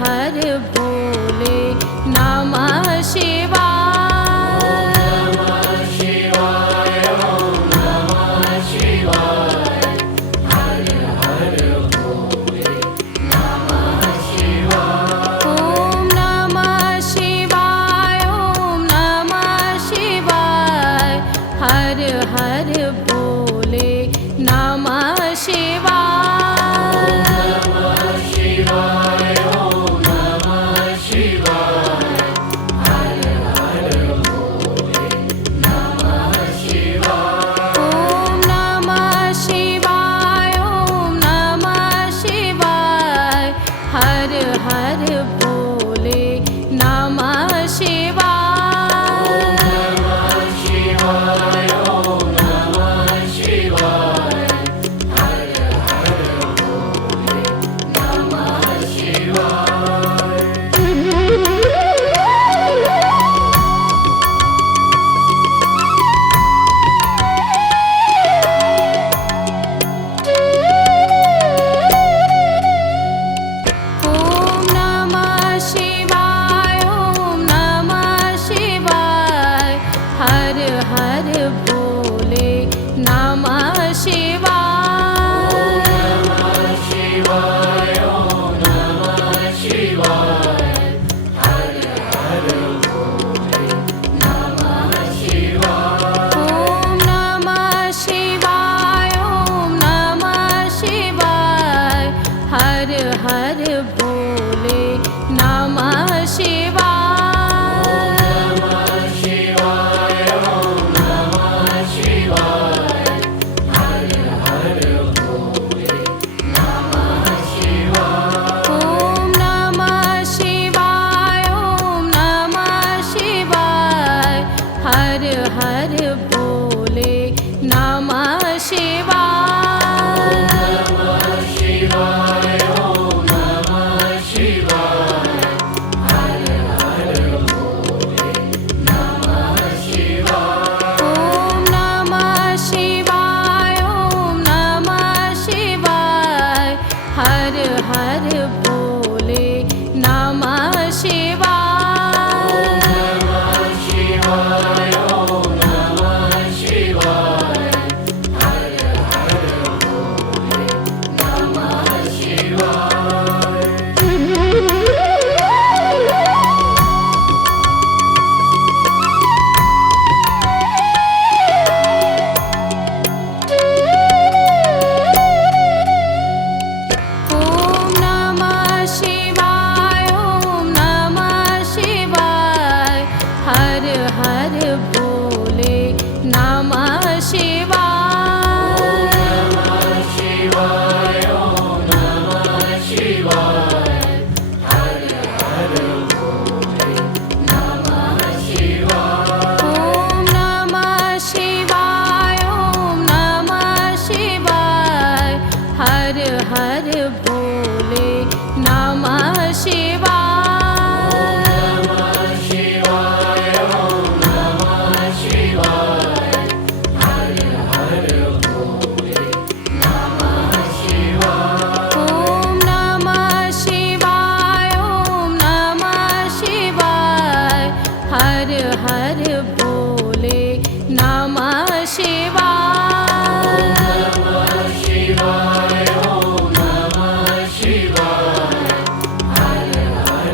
हर भोले नमः शिवाय। ओम नमः शिवाय, हर हर भोले नमः शिवाय। ओम नमः शिवाय, ओम नमः शिवाय, हर हर भोले नमः शिवाय। ओम नमः शिवाय, हर हर भोले नमः शिवाय। ओम नमः शिवाय, ओम नमः शिवाय, हर हर भोले नमः शिवाय। ओम नमः शिवाय, हर हर भोले नमः शिवाय। ओम नमः शिवाय, ओम नमः शिवाय, हर हर भोले नमः शिवाय। ओम नमः शिवाय, हर हर भोले नमः शिवाय। ओम नमः शिवाय, ओम नमः शिवाय, हर हर भोले नमः शिवाय। ओम नमः शिवाय, हर हर भोले नमः शिवाय। ओम नमः शिवाय, ओम नमः शिवाय, हर हर भोले नमः शिवाय। ओम नमः शिवाय, हर हर भोले नमः शिवाय। ओम नमः शिवाय, ओम नमः शिवाय, हर हर भोले नमः शिवाय। ओम नमः शिवाय, हर हर भोले नमः शिवाय। ओम नमः शिवाय, ओम नमः शिवाय, हर हर भोले नमः शिवाय। ओम नमः शिवाय, हर हर भोले नमः शिवाय। ओम नमः शिवाय, ओम नमः शिवाय, हर हर भोले नमः शिवाय। ओम नमः शिवाय, हर हर भोले नमः शिवाय। ओम नमः शिवाय, ओम नमः शिवाय, हर हर भोले नमः शिवाय। ओम नमः शिवाय, हर हर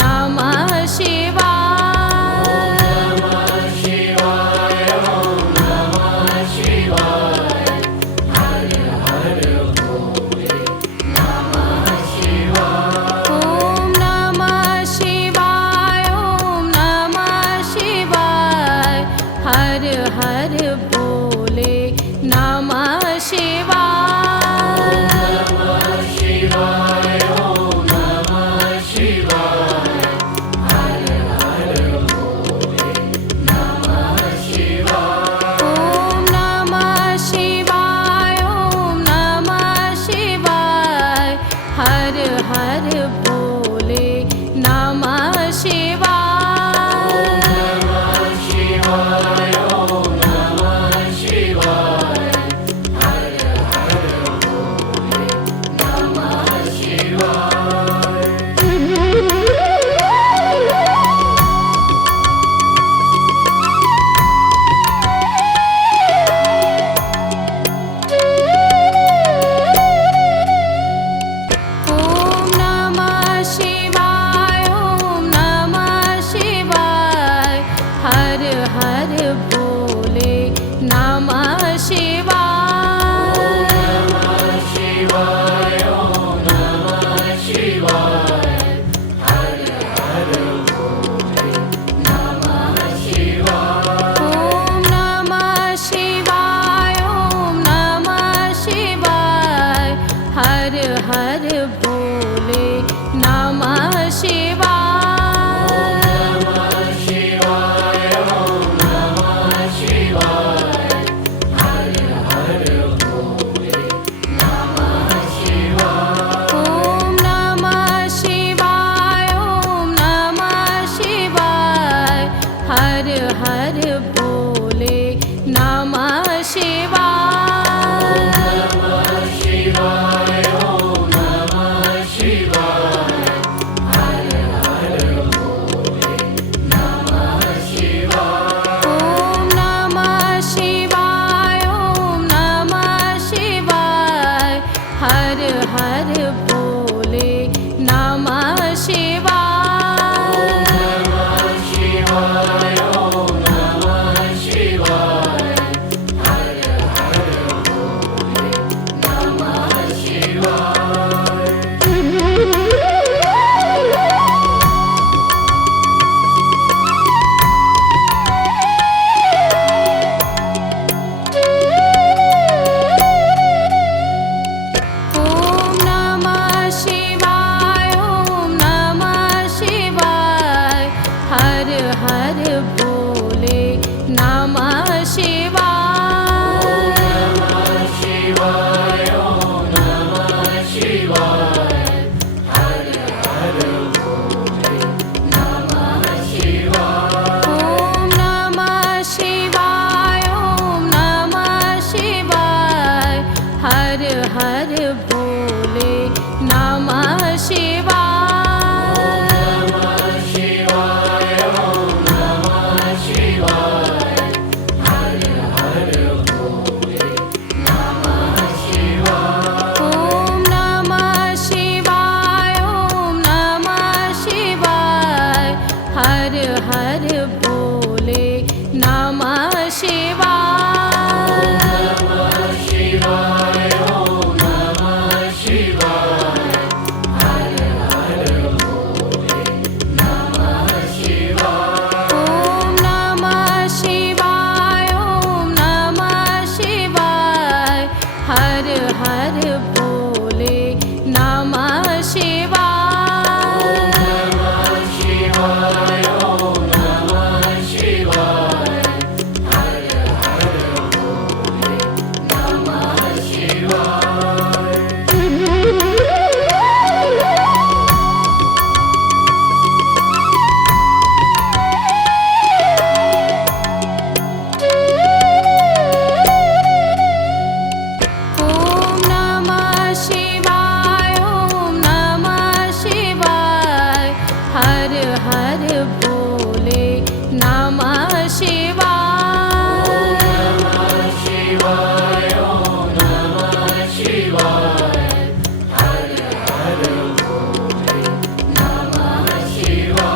नमः शिवाय शिवाय ॐ नमः शिवाय हर हर भोले नमः शिवाय ॐ नमः शिवाय ॐ नमः शिवाय हर हर भोले नमः शिवाय नमः शिवाय ॐ नमः शिवाय हर हर भोले नमः शिवाय ॐ नमः शिवाय ॐ नमः शिवाय हर हर भोले नमः शिवाय नमः शिवाय ॐ नमः शिवाय हर हर भोले नमः शिवाय ॐ नमः शिवाय ॐ नमः शिवाय हर हर भोले नमः शिवाय नमः शिवाय ॐ नमः शिवाय हर हर भोले नमः शिवाय ॐ नमः शिवाय ॐ नमः शिवाय हर हर भोले नमः शिवाय नमः शिवाय ॐ नमः शिवाय हर हर भोले नमः शिवाय ॐ नमः शिवाय ॐ नमः शिवाय हर हर भोले नमः शिवाय नमः शिवाय ॐ नमः शिवाय हर हर भोले नमः शिवाय ॐ नमः शिवाय ॐ नमः शिवाय हर हर भोले नमः शिवाय नमः शिवाय ॐ नमः शिवाय हर हर भोले नमः शिवाय ॐ नमः शिवाय ॐ नमः शिवाय हर हर भोले नमः शिवाय नमः शिवाय ॐ नमः शिवाय हर हर भोले नमः शिवाय ॐ नमः शिवाय ॐ नमः शिवाय हर हर भोले नमः शिवाय नमः शिवाय ॐ नमः शिवाय हर हर भोले नमः शिवाय ॐ नमः शिवाय ॐ नमः शिवाय हर हर भोले नमः शिवाय नमः शिवाय ॐ नमः शिवाय हर हर भोले नमः शिवाय ॐ नमः शिवाय ॐ नमः शिवाय हर हर भोले नमः शिवाय नमः शिवाय ॐ नमः शिवाय हर हर भोले नमः शिवाय ॐ नमः शिवाय ॐ नमः शिवाय हर हर भोले नमः शिवाय नमः शिवाय ॐ नमः शिवाय हर हर भोले नमः शिवाय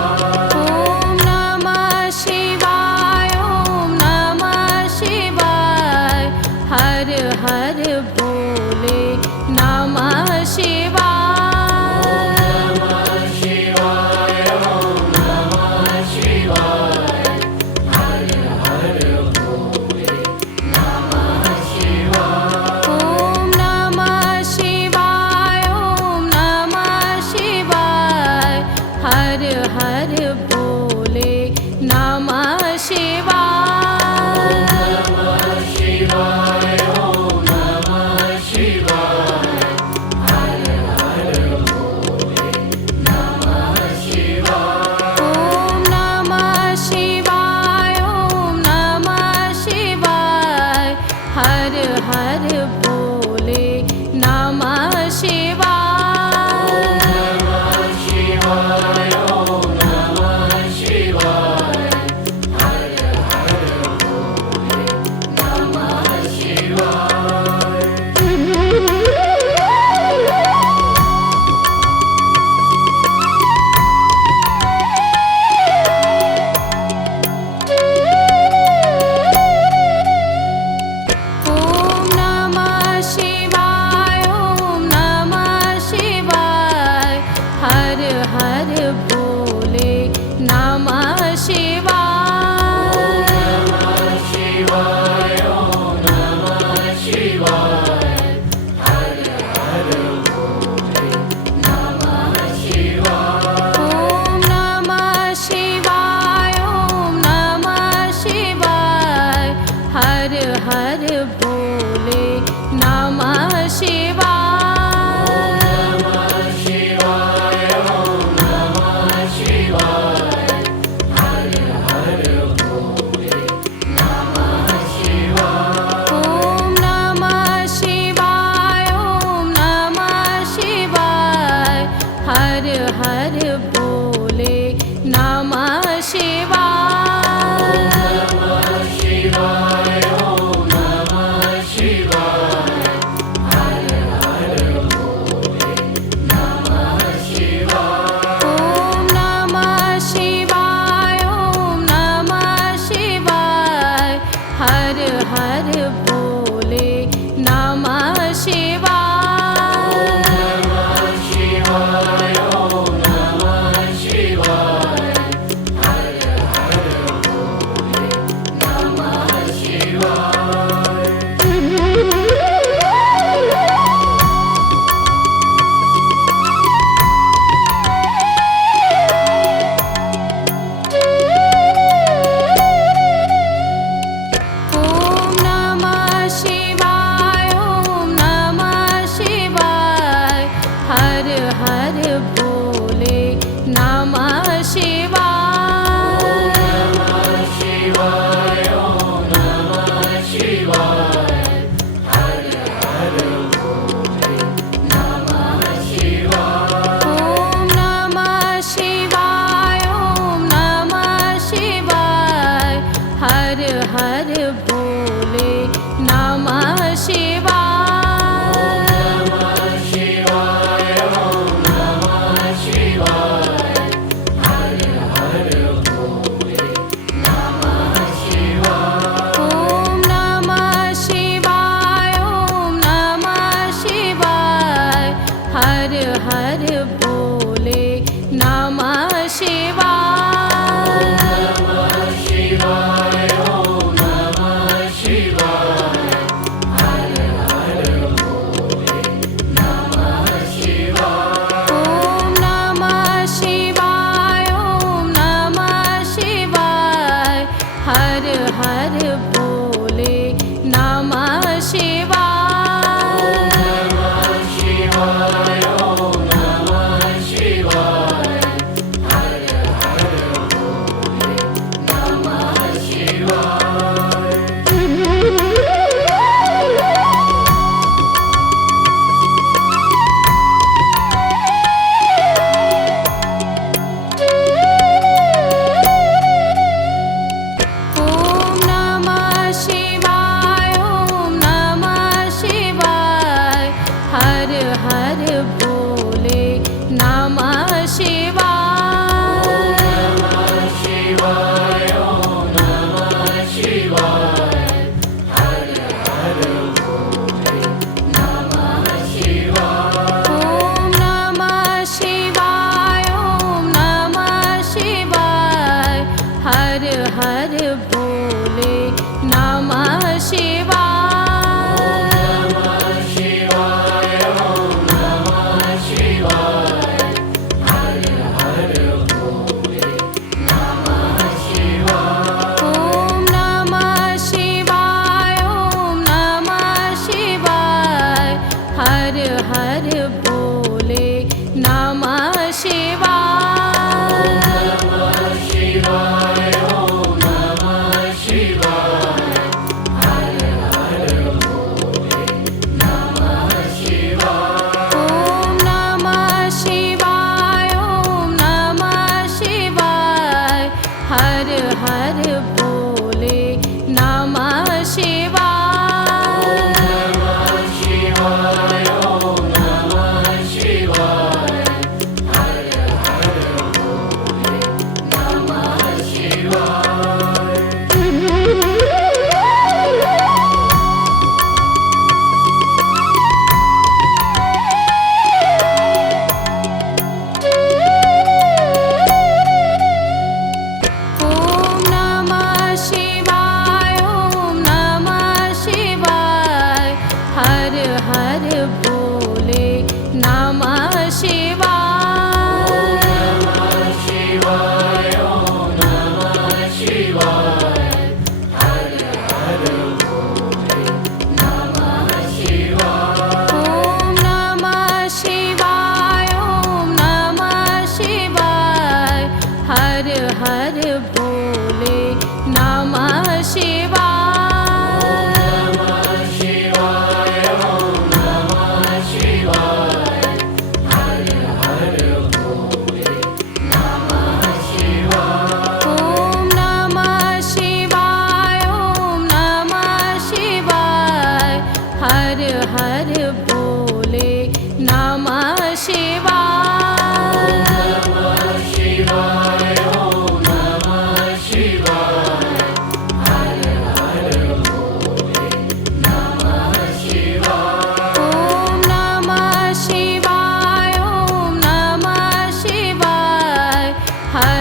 हर हर भोले नमः शिवाय नमः शिवाय ओम नमः शिवाय हर हर भोले नमः शिवाय ओम नमः शिवाय ओम नमः शिवाय हर हर भोले नमः शिवाय नमः शिवाय ओम नमः शिवाय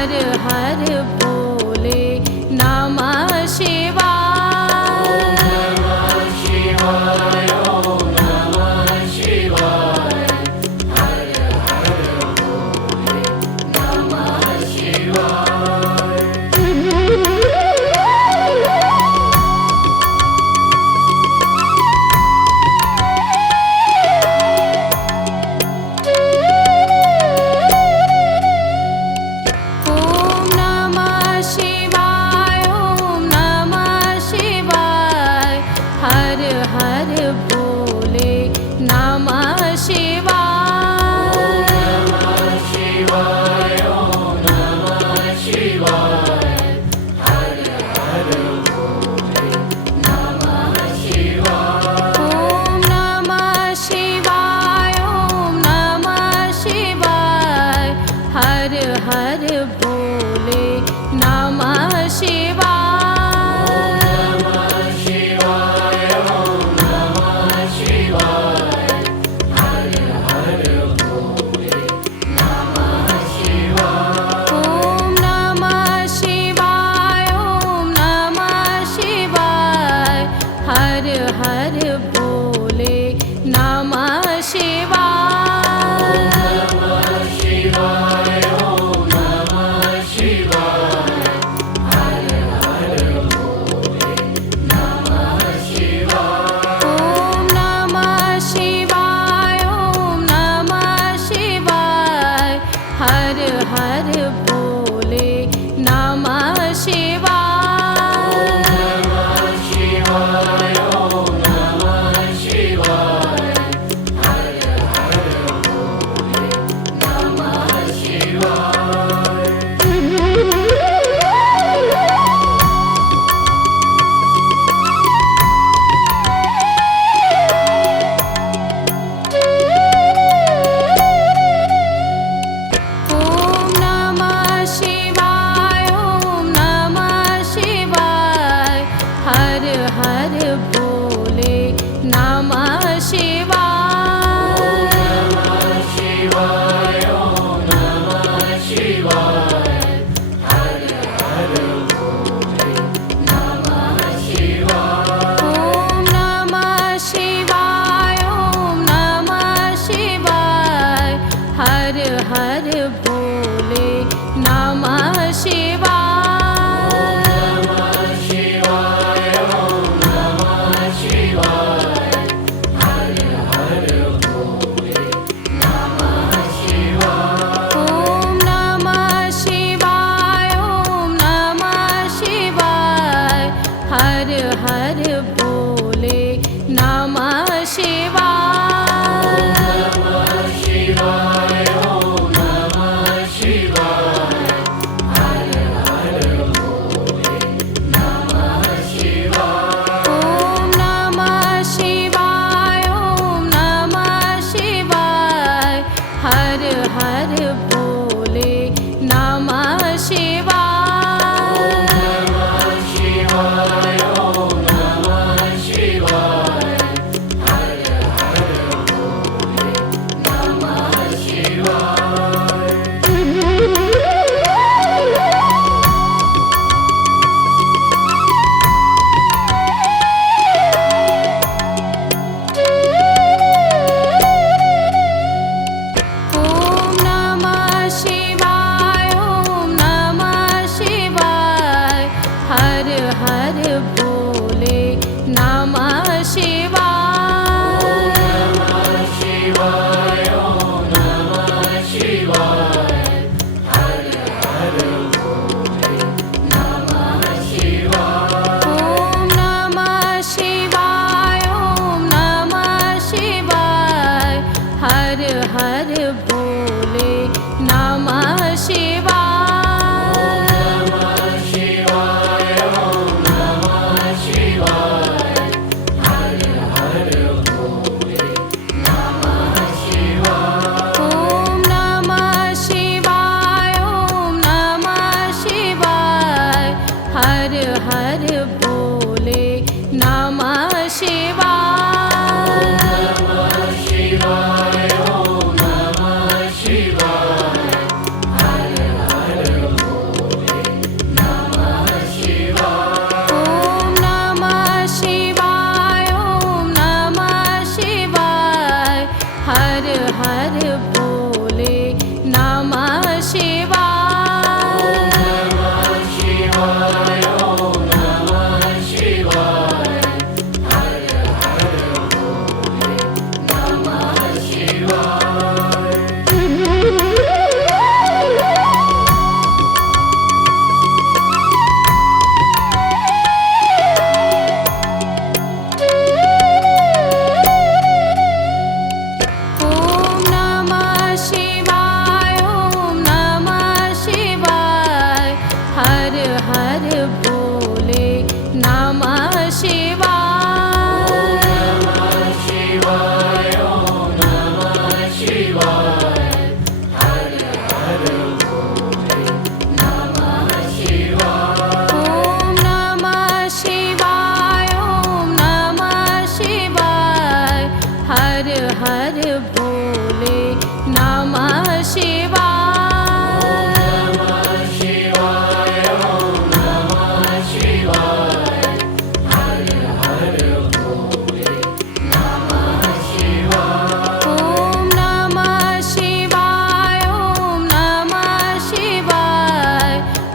हर हर भोले नमः शिवाय। नमः शिवाय ओम नमः शिवाय हर हर भोले नमः शिवाय। ओम नमः शिवाय ओम नमः शिवाय हर हर भोले नमः शिवाय। नमः शिवाय ओम नमः शिवाय हर हर भोले नमः शिवाय। ओम नमः शिवाय ओम नमः शिवाय हर हर भोले नमः शिवाय। नमः शिवाय ओम नमः शिवाय हर हर भोले नमः शिवाय। ओम नमः शिवाय ओम नमः शिवाय हर हर भोले नमः शिवाय। नमः शिवाय ओम नमः शिवाय हर हर भोले नमः शिवाय। ओम नमः शिवाय ओम नमः शिवाय हर हर भोले नमः शिवाय। नमः शिवाय ओम नमः शिवाय हर हर भोले नमः शिवाय। ओम नमः शिवाय ओम नमः शिवाय हर हर भोले नमः शिवाय। नमः शिवाय ओम नमः शिवाय हर हर भोले नमः शिवाय। ओम नमः शिवाय ओम नमः शिवाय हर हर भोले नमः शिवाय। नमः शिवाय ओम नमः शिवाय हर हर भोले नमः शिवाय। ओम नमः शिवाय ओम नमः शिवाय हर हर भोले नमः शिवाय। नमः शिवाय ओम नमः शिवाय हर हर भोले नमः शिवाय। ओम नमः शिवाय ओम नमः शिवाय हर हर भोले नमः शिवाय। नमः शिवाय ओम नमः शिवाय हर हर भोले नमः शिवाय। ओम नमः शिवाय ओम नमः शिवाय हर हर भोले नमः शिवाय। नमः शिवाय ओम नमः शिवाय हर हर भोले नमः शिवाय। ओम नमः शिवाय ओम नमः शिवाय हर हर भोले नमः शिवाय। नमः शिवाय ओम नमः शिवाय हर हर भोले नमः शिवाय। ओम नमः शिवाय ओम नमः शिवाय हर हर भोले नमः शिवाय। नमः शिवाय ओम नमः शिवाय हर हर भोले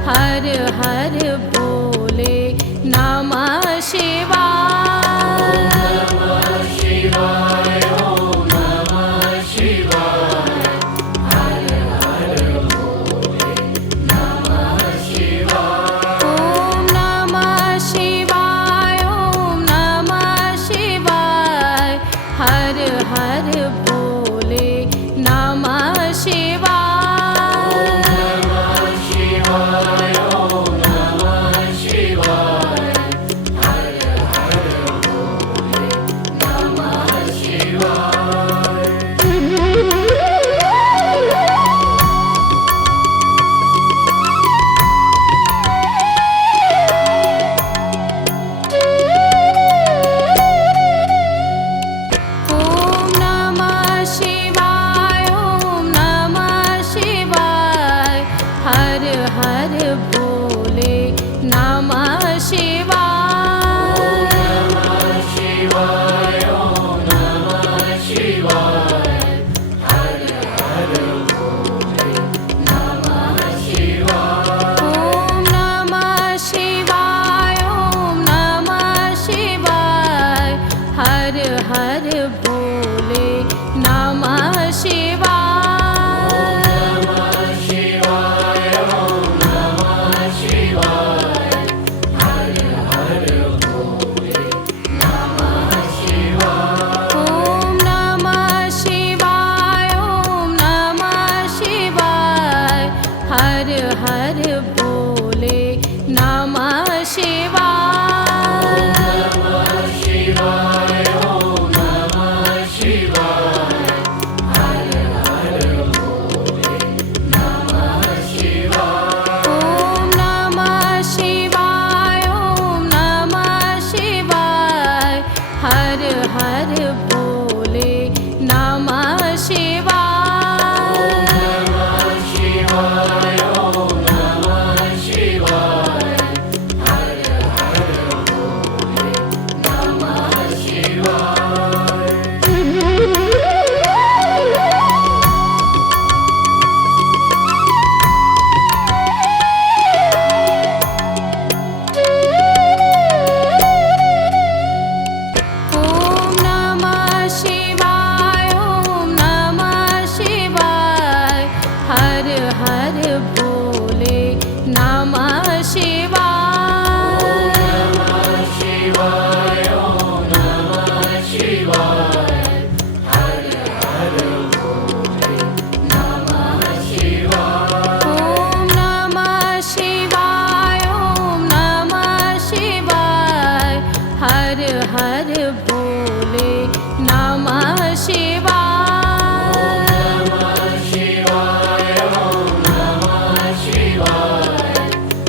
हर हर भोले नमः शिवाय। नमः शिवाय ॐ नमः शिवाय हर हर भोले नमः शिवाय। ॐ नमः शिवाय ॐ नमः शिवाय हर हर भोले नमः शिवाय। नमः शिवाय ॐ नमः शिवाय हर हर भोले नमः शिवाय। ॐ नमः शिवाय ॐ नमः शिवाय हर हर भोले नमः शिवाय। नमः शिवाय ॐ नमः शिवाय हर हर भोले नमः शिवाय। ॐ नमः शिवाय ॐ नमः शिवाय हर हर भोले नमः शिवाय। नमः शिवाय ॐ नमः शिवाय हर हर भोले नमः शिवाय। ॐ नमः शिवाय ॐ नमः शिवाय हर हर भोले नमः शिवाय। नमः शिवाय ॐ नमः शिवाय हर हर भोले नमः शिवाय। ॐ नमः शिवाय ॐ नमः शिवाय हर हर भोले नमः शिवाय। नमः शिवाय ॐ नमः शिवाय हर हर भोले नमः शिवाय। ॐ नमः शिवाय ॐ नमः शिवाय हर हर भोले नमः शिवाय। नमः शिवाय ॐ नमः शिवाय हर हर भोले नमः शिवाय। ॐ नमः शिवाय ॐ नमः शिवाय हर हर भोले नमः शिवाय। नमः शिवाय ॐ नमः शिवाय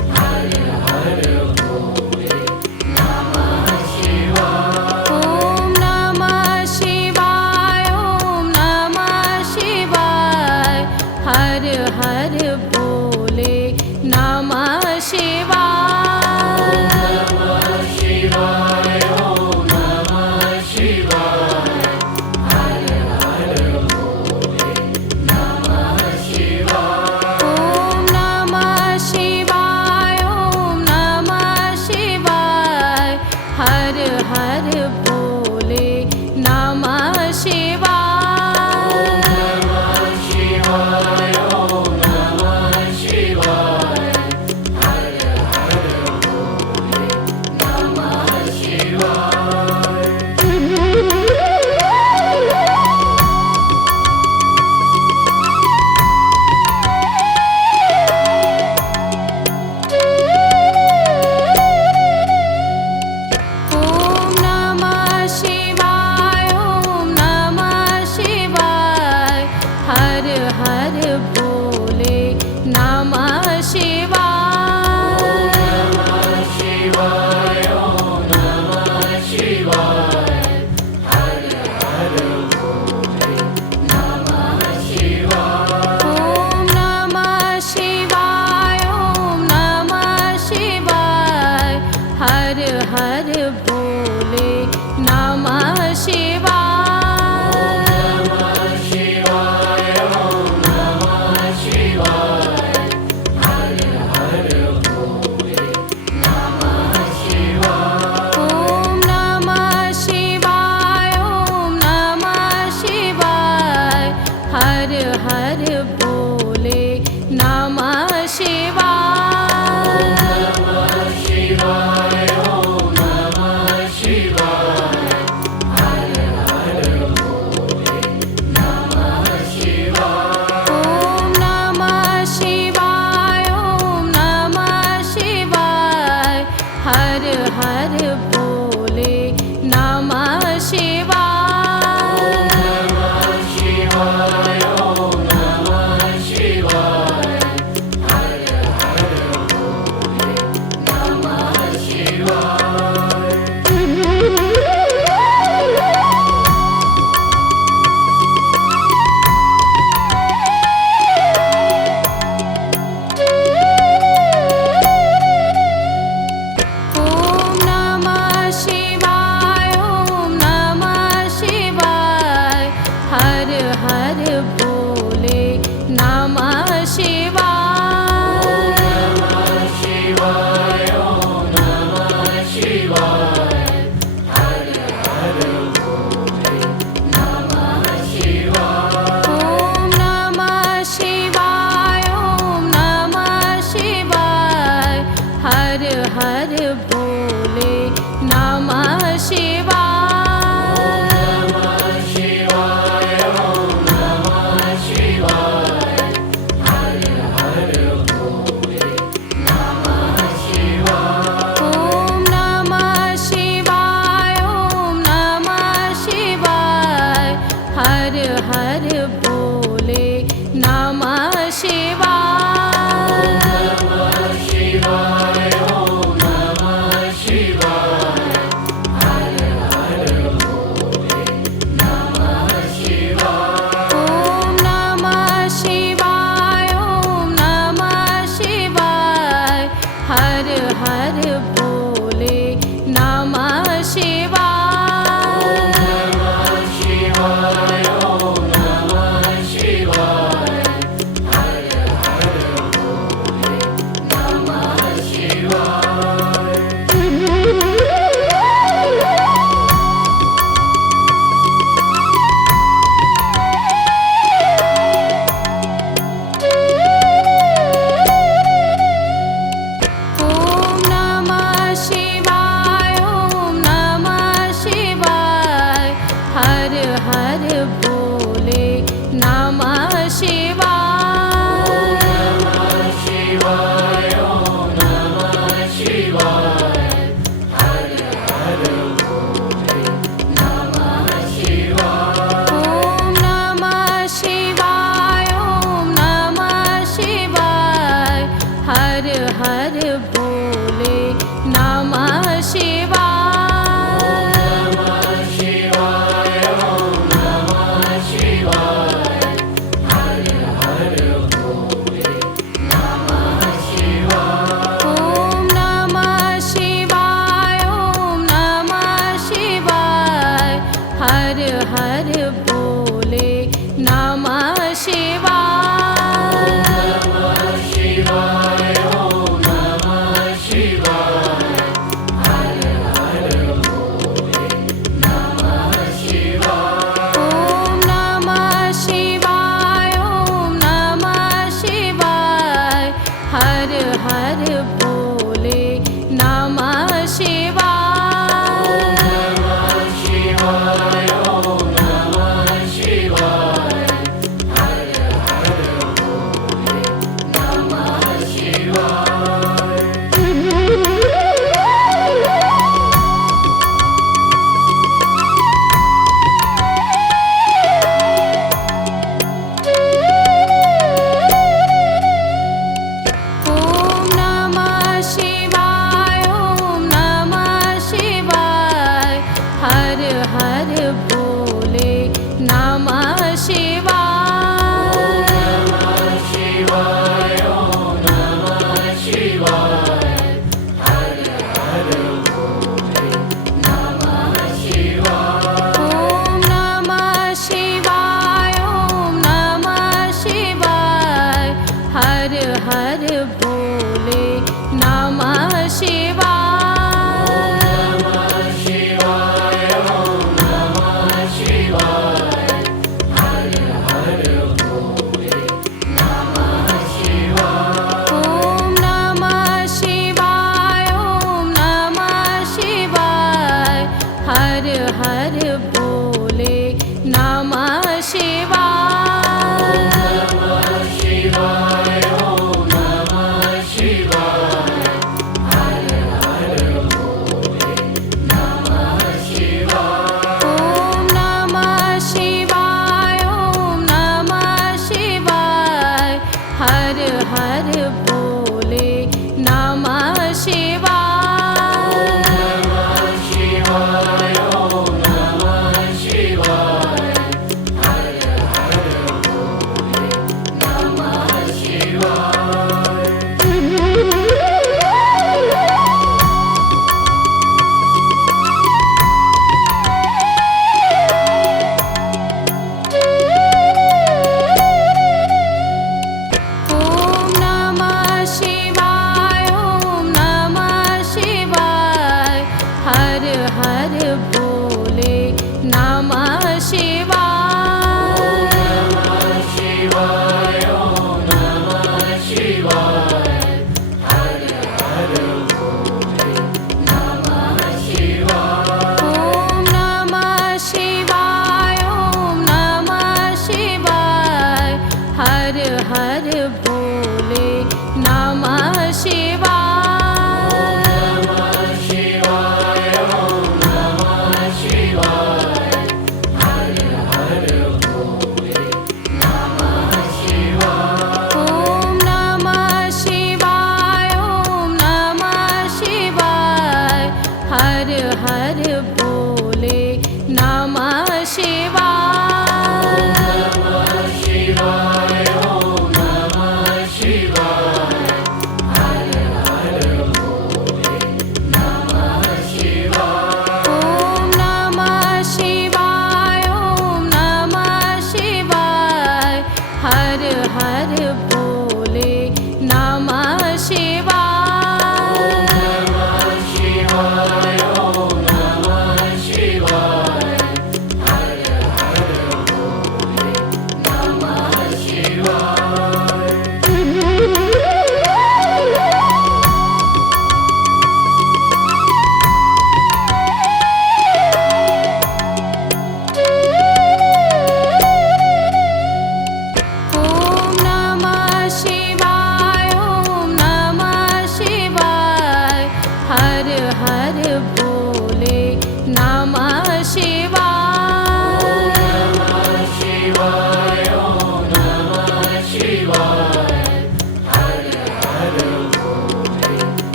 हर हर भोले नमः शिवाय। नमः शिवाय ओम नमः शिवाय हर हर भोले नमः शिवाय। ओम नमः शिवाय ओम नमः शिवाय हर हर भोले नमः शिवाय। नमः शिवाय ओम नमः शिवाय हर हर भोले नमः शिवाय। ओम नमः शिवाय ओम नमः शिवाय हर हर भोले नमः शिवाय। नमः शिवाय ओम नमः शिवाय हर हर भोले नमः शिवाय। ओम नमः शिवाय ओम नमः शिवाय हर हर भोले नमः शिवाय। नमः शिवाय ओम नमः शिवाय हर हर भोले नमः शिवाय। ओम नमः शिवाय ओम नमः शिवाय हर हर भोले नमः शिवाय। नमः शिवाय ओम नमः शिवाय हर हर भोले नमः शिवाय। ओम नमः शिवाय ओम नमः शिवाय हर हर भोले नमः शिवाय। नमः शिवाय ओम नमः शिवाय हर हर भोले नमः शिवाय। ओम नमः शिवाय ओम नमः शिवाय हर हर भोले नमः शिवाय। नमः शिवाय ओम नमः शिवाय हर हर भोले नमः शिवाय। ओम नमः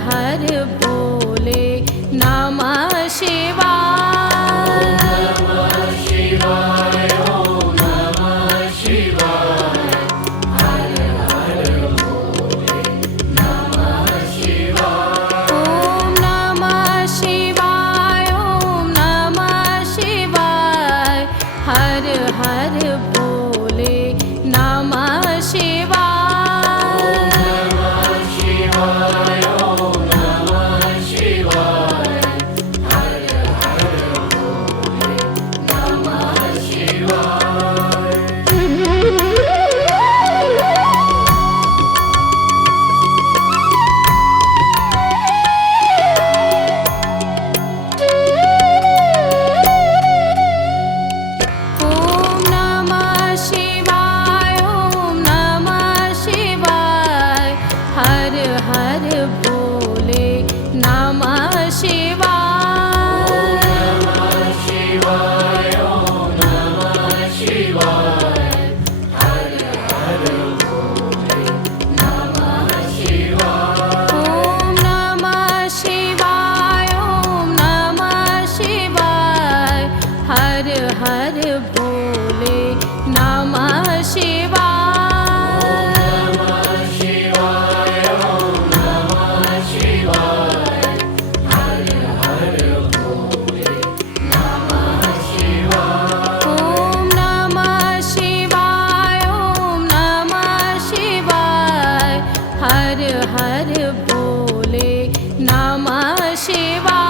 हर भोले नमः शिवाय। नमः शिवाय ओम नमः शिवाय हर हर भोले नमः शिवाय। ओम नमः शिवाय ओम नमः शिवाय हर हर भोले नमः शिवाय। नमः शिवाय ओम नमः शिवाय हर हर भोले नमः शिवाय। ओम नमः शिवाय ओम नमः शिवाय हर हर भोले नमः शिवाय। नमः शिवाय ओम नमः शिवाय हर हर भोले नमः शिवाय। ओम नमः शिवाय ओम नमः शिवाय हर हर भोले नमः शिवाय। नमः शिवाय ओम नमः शिवाय हर हर भोले नमः शिवाय। ओम नमः शिवाय ओम नमः शिवाय हर हर भोले नमः शिवाय।